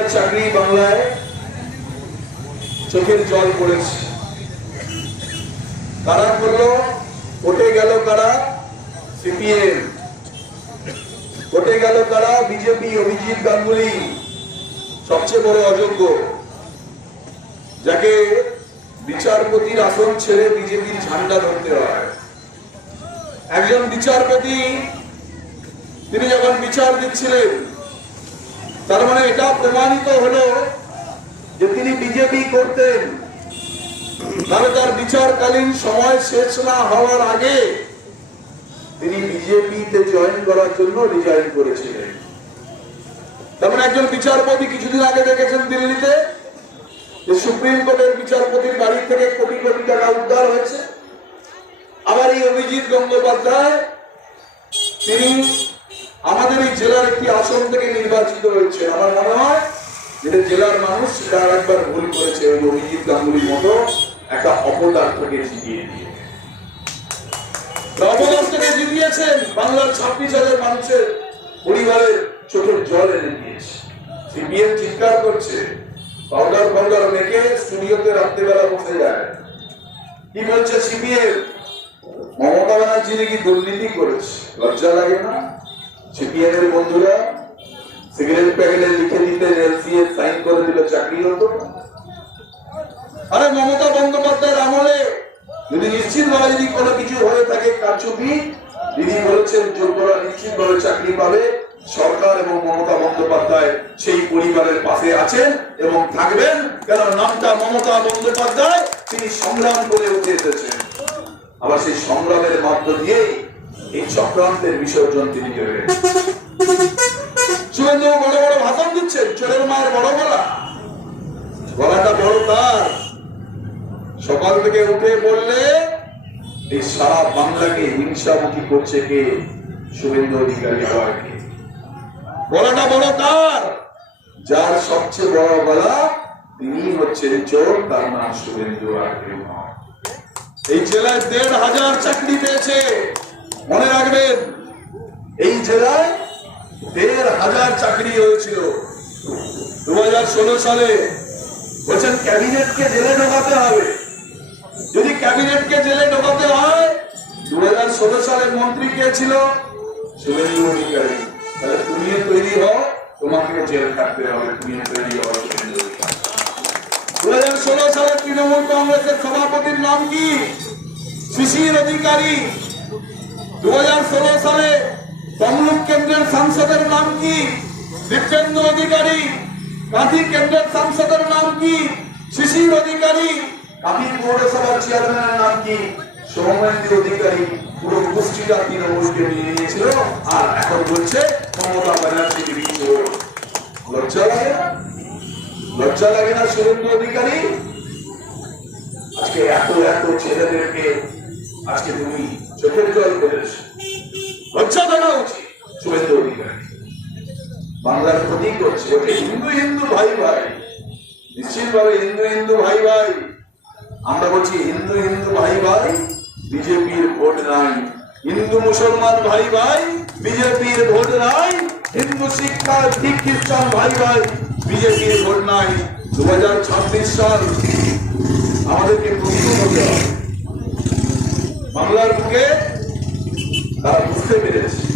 হাজার চাকরি বাংলায় চোখের জল পড়েছে। কারা করল? কোটে গেল কারা? সিপিএম। কোটে গেল কারা? বিজেপি, অভিজিৎ গাঙ্গুলি। সবচেয়ে বড় অযোগ্য। যাকে বিচারপতির আসন ছেড়ে বিজেপির ঝান্ডা ধরতে হয়। একজন বিচারপতি, তিনি যখন বিচার দিচ্ছিলেন তার মানে এটা প্রমাণিত হলো যে তিনি বিজেপি করতেন। তাহলে তার বিচারকালীন সময় শেষ না হওয়ার আগে তিনি বিজেপিতে জয়েন করার জন্য রিজাইন করেছিলেন। তেমন একজন বিচারপতি কিছুদিন আগে দেখেছেন দিল্লিতে যে সুপ্রিম কোর্টের বিচারপতির বাড়ি থেকে কোটি কোটি টাকা উদ্ধার হয়েছে। আবার এই অভিজিৎ গঙ্গোপাধ্যায় তিনি আমাদের এই জেলার একটি আসন থেকে নির্বাচিত হয়েছে। আমার মনে হয় যেটা জেলার মানুষ আর একবার ভুল করেছে ওই অভিজিৎ গাঙ্গুলির মতো একটা অপদার্থকে জিতিয়ে দিয়ে। অপদার্থকে জিতিয়েছেন বাংলার ছাব্বিশ হাজার মানুষের পরিবারের চোখের জল এনে দিয়েছে। সিপিএম চিৎকার করছে, পাউডার পাউডার মেখে স্টুডিওতে রাত্রেবেলা বসে যায়। কি বলছে সিপিএম? মমতা ব্যানার্জি নাকি দুর্নীতি করেছে? লজ্জা লাগে না? সিপিএম এর বন্ধুরা, সিগারেট প্যাকেটে লিখে দিতে এলসিএ সাইন করে দিলে, চাকরি হতো আরে মমতা বন্দ্যোপাধ্যায়ের আমলে, যদি নিশ্চিত যদি কোনো কিছু হয়ে থাকে কারচুপি, দিদি বলেছেন, যোগ্যরা নিশ্চিত চাকরি পাবে, সরকার এবং মমতা বন্দ্যোপাধ্যায় সেই পরিবারের পাশে আছেন এবং থাকবেন, কেন নামটা মমতা বন্দ্যোপাধ্যায়, তিনি সংগ্রাম করে উঠে এসেছেন। আবার সেই সংগ্রামের মধ্য দিয়ে এই চক্রান্তের বিসর্জন তিনি শুভেন্দু বড় বড় ভাষণ দিচ্ছেন চোরের মায়ের বড় গলা। গলাটা বড় তার। সকাল থেকে উঠে এই সারা বাংলাকে হিংসামুখী করছে কে? শুভেন্দু অধিকারী গলাটা বড় তার। যার সবচেয়ে বড় গলা তিনি হচ্ছেন চোর, তার নাম শুভেন্দু আর এই জেলায় দেড় হাজার চাকরি পেয়েছে। মনে রাখবেন, এই জেলায় দেড় হাজার চাকরি হয়েছিল। দু হাজার ষোলো সালে বলছেন, ক্যাবিনেটকে জেলে ঢোকাতে হবে। যদি ক্যাবিনেটকে জেলে ঢোকাতে হয় দু হাজার ষোলো সালের মন্ত্রী কে ছিল? তাহলে তুমিও তৈরি হও, তোমাকে জেল কাটতে হবে, তুমিও তৈরি হও দু হাজার ষোলো সালে তৃণমূল কংগ্রেসের সভাপতির নাম কি? শিশির অধিকারী। দু হাজার ষোলো সালে তমলুক কেন্দ্রের সাংসদের নাম কি? দীপেন্দ্র অধিকারী। কাঁথি কেন্দ্রের সাংসদের নাম কি? শিশির অধিকারী। কাঁথি পৌরসভার চেয়ারম্যানের নাম কি? সৌমেন্দ্র অধিকারী। পুরো গোষ্ঠীটা তৃণমূলকে নিয়ে নিয়েছিল আর এখন বলছে মমতা ব্যানার্জি চোর লজ্জা লাগে লজ্জা লাগে না সুরেন্দ্র অধিকারী? আজকে এত এত ছেলেদেরকে আজকে তুমি চোখের জল উচিত। বাংলার ক্ষতি করছে। ওকে হিন্দু হিন্দু ভাই ভাই নিশ্চিত ভাবে হিন্দু হিন্দু ভাই ভাই। আমরা বলছি হিন্দু হিন্দু ভাই ভাই, বিজেপির ভোট নাই। হিন্দু মুসলমান ভাই ভাই, বিজেপির ভোট নাই। হিন্দু শিক্ষা ঠিক খ্রিস্টান ভাই ভাই, বিজেপির ভোট নাই। দু হাজার ছাব্বিশ সাল আমাদেরকে প্রস্তুত হতে হবে। বাংলার বুকে তারা বুঝতে পেরেছে।